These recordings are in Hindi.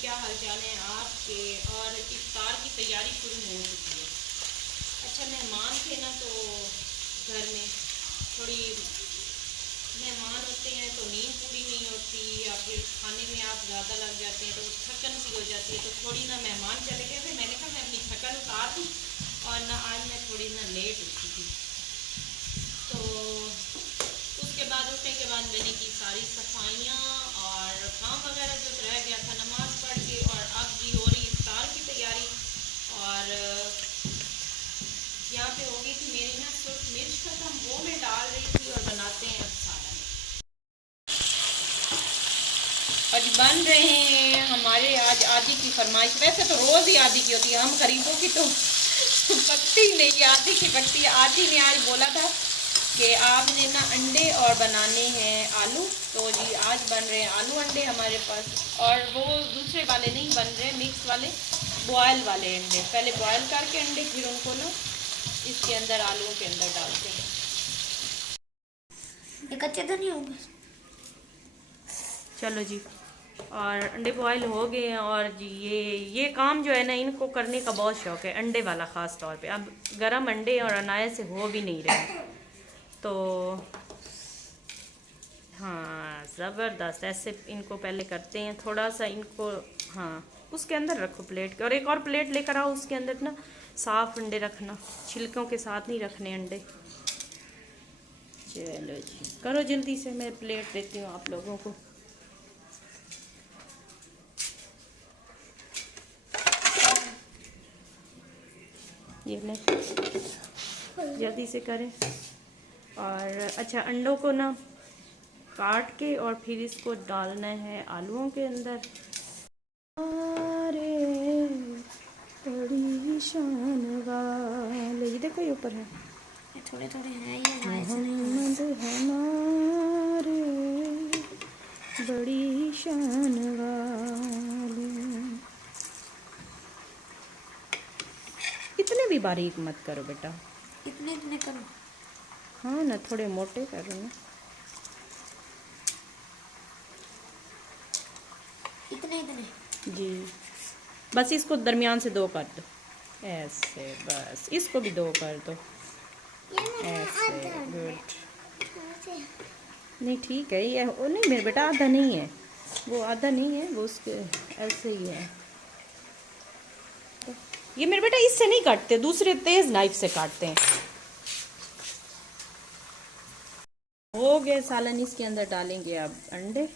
क्या हाल चाल है आपके। और इफ्तार की तैयारी शुरू हो चुकी है। अच्छा, मेहमान थे ना, तो घर में थोड़ी मेहमान होते हैं तो नींद पूरी नहीं होती, या फिर खाने में आप ज़्यादा लग जाते हैं तो थकन सी हो जाती है। तो थोड़ी ना मेहमान चले गए थे, मैंने कहा मैं अपनी थकन उतार दूँ। और ना आज मैं थोड़ी ना लेट उठी थी, तो उसके बाद उठने के बाद मैंने की सारी सफाइयाँ और काम वगैरह जो रह गया था नमाज पढ़ के। और अब जी हो रही इफ्तार की तैयारी। और यहाँ पे हो गई थी मेरी ना सुर्ख मिर्च खत्म, वो मैं डाल रही थी। और बनाते हैं अब सालन। आज बन रहे हैं हमारे, आज आदि की फरमाइश। वैसे तो रोज़ ही आदि की होती है, हम गरीबों की तो पकती नहीं, आदि की पकती है। आदि ने आज बोला था कि आपने ना अंडे और बनाने हैं आलू। तो जी आज बन रहे हैं आलू अंडे हमारे पास। और वो दूसरे वाले नहीं बन रहे, मिक्स वाले, बॉयल वाले अंडे। पहले बॉयल करके अंडे, फिर उनको ना इसके अंदर आलूओं के अंदर डालते हैं। ये कच्चे तो नहीं होंगे। चलो जी, और अंडे बॉयल हो गए हैं। और जी ये काम जो है ना, इनको करने का बहुत शौक है, अंडे वाला ख़ास तौर पे। अब गरम अंडे और अनाया से हो भी नहीं रहे, तो हाँ ज़बरदस्त। ऐसे इनको पहले करते हैं थोड़ा सा इनको। हाँ, उसके अंदर रखो प्लेट के, और एक और प्लेट लेकर आओ, उसके अंदर ना साफ़ अंडे रखना, छिलकों के साथ नहीं रखने अंडे। चलो जी, करो जल्दी से, मैं प्लेट देती हूँ आप लोगों को। ये ले, जल्दी से करें। और अच्छा, अंडों को ना काट के और फिर इसको डालना है आलूओं के अंदर। अरे बड़ी शान वाले, ये देखो ये ऊपर है, ये थोड़े थोड़े हैं, ये हमारे से नहीं मोहम्मद हमारे बड़ी शान वाले। इतने भी बारीक मत करो बेटा। इतने इतने करो। हाँ ना, थोड़े मोटे करो ना। इतने इतने जी, बस इसको दरमियान से दो कर दो, ऐसे। बस इसको भी दो कर दो, ऐसे। गुड। नहीं ठीक है ये, वो नहीं मेरे बेटा, आधा नहीं है वो, आधा नहीं है वो, उसके ऐसे ही है। ये मेरे बेटा इससे नहीं काटते, दूसरे तेज नाइफ से काटते हैं। हो गए सालन, इसके अंदर डालेंगे अब अंडे।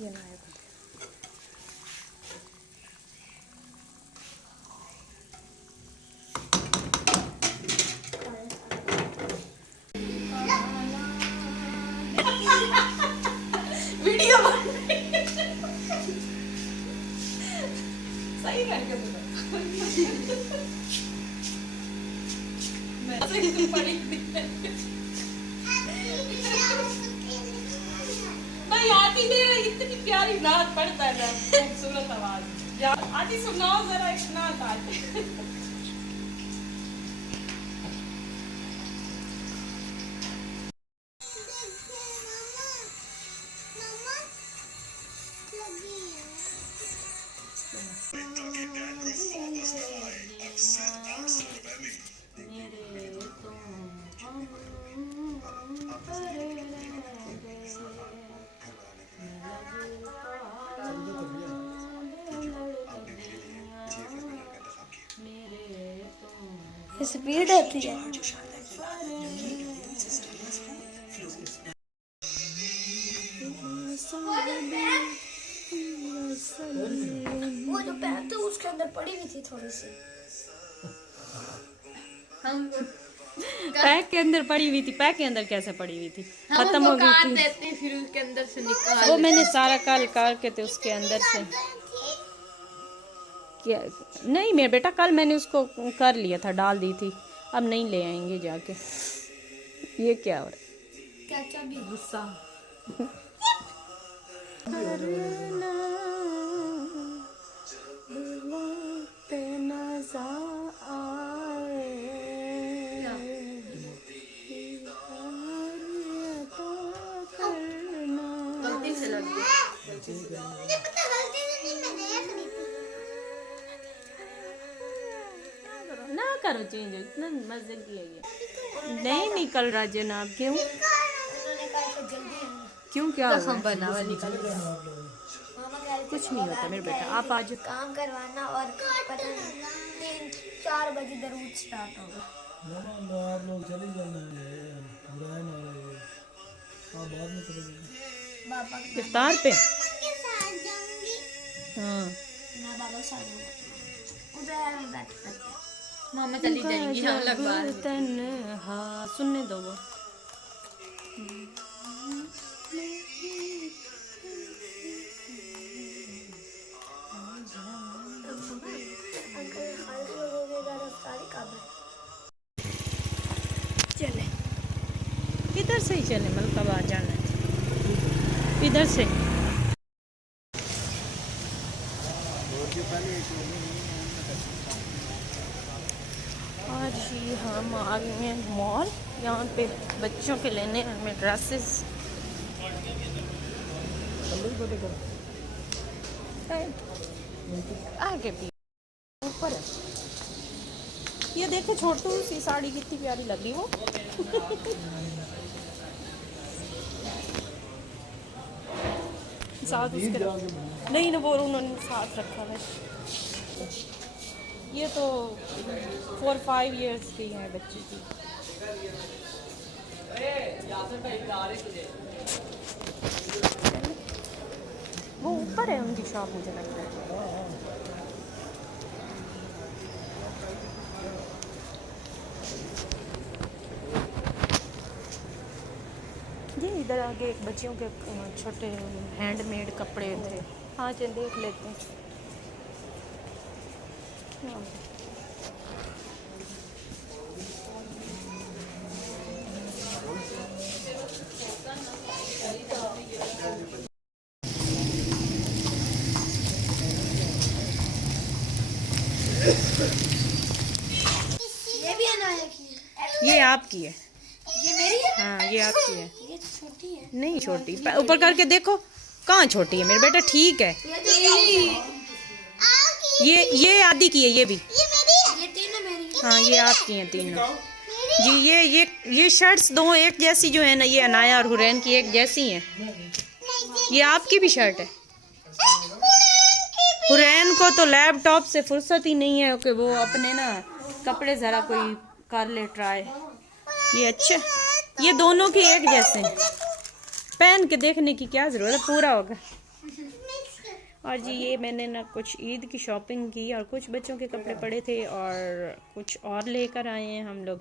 ये ना है। वीडियो सही करके भाई आती मेरा इतनी प्यारी नात पढ़ता है, खूबसूरत आवाज। आती सुनाओ जरा एक नात आती। स्पीड होती है। वो जो पैर थे उसके अंदर पड़ी हुई थी थोड़ी सी। हम पैक के अंदर पड़ी हुई थी। पैक के अंदर कैसे पड़ी हुई थी? खत्म हो गई थी। देते फिर उसके अंदर से निकाल। वो मैंने सारा कल करके थे उसके अंदर से। क्या? नहीं मेरे बेटा, कल मैंने उसको कर लिया था, डाल दी थी। अब नहीं ले आएंगे जाके। ये क्या हो रहा है? चाचा भी गुस्सा। मुझे पता गलती से नहीं मैंने देख ली थी। ना करो चेंज, इतना मजे की है ये। नहीं निकल रहा जनाब, क्यों उन्होंने कहा कि जल्दी आना। क्यों क्या हुआ? मामा कह रहे कुछ नहीं होता मेरे बेटा, आप आज काम करवाना और पता नहीं 3-4 बजे दरूद स्टार्ट होगा। आप लोग चले जाना है, बुराई ना रहे, आप बाद में चले जाना। बाबा इफ्तार पे। के साथ जाऊंगी। हाँ मैं बाबा के साथ जाऊंगा। उधर हम बैठ सकते हैं। मामा चली जाएंगी हम लोग बाहर। तन्हा सुनने दो वो। अंकल खाली लोगों के घर सारी काबल। चले इधर से ही चले, मलकाबाद जाना है इधर से। आज ही हम आ गए हैं मॉल, यहाँ पे बच्चों के लेने हमें ड्रेसेस। आगे भी ऊपर है। ये देखे छोटू सी साड़ी कितनी प्यारी लग रही वो। साथ उसके नहीं ना, वो उन्होंने साथ रखा है। ये तो 4-5 इयर्स की है बच्ची की। वो ऊपर है उनकी शॉप, मुझे लगता है। ये इधर आगे एक बच्चियों के छोटे हैंडमेड कपड़े थे। हाँ चल देख लेते हैं। ये भी अनाया की है। ये आपकी है। ये मेरी है। हाँ ये आपकी है। ये तो छोटी है। नहीं छोटी, ऊपर करके देखो कहाँ छोटी है मेरे बेटा, ठीक है। ये तो मेरी है। ये आदि की है, ये भी। ये मेरी है। ये तीनों मेरी है। हाँ ये आपकी हैं तीनों जी। ये शर्ट्स दो एक जैसी जो है ना, ये अनाया और हुरैन की एक जैसी हैं। ये आपकी भी शर्ट है। हुरैन को तो लैपटॉप से फुर्सत ही नहीं है कि वो अपने ना कपड़े ज़रा कोई कर ले ट्राई। ये अच्छा, ये दोनों की एक जैसे हैं, पहन के देखने की क्या ज़रूरत है, पूरा होगा। और जी ये मैंने ना कुछ ईद की शॉपिंग की और कुछ बच्चों के कपड़े पड़े थे और कुछ और लेकर आए हैं हम लोग।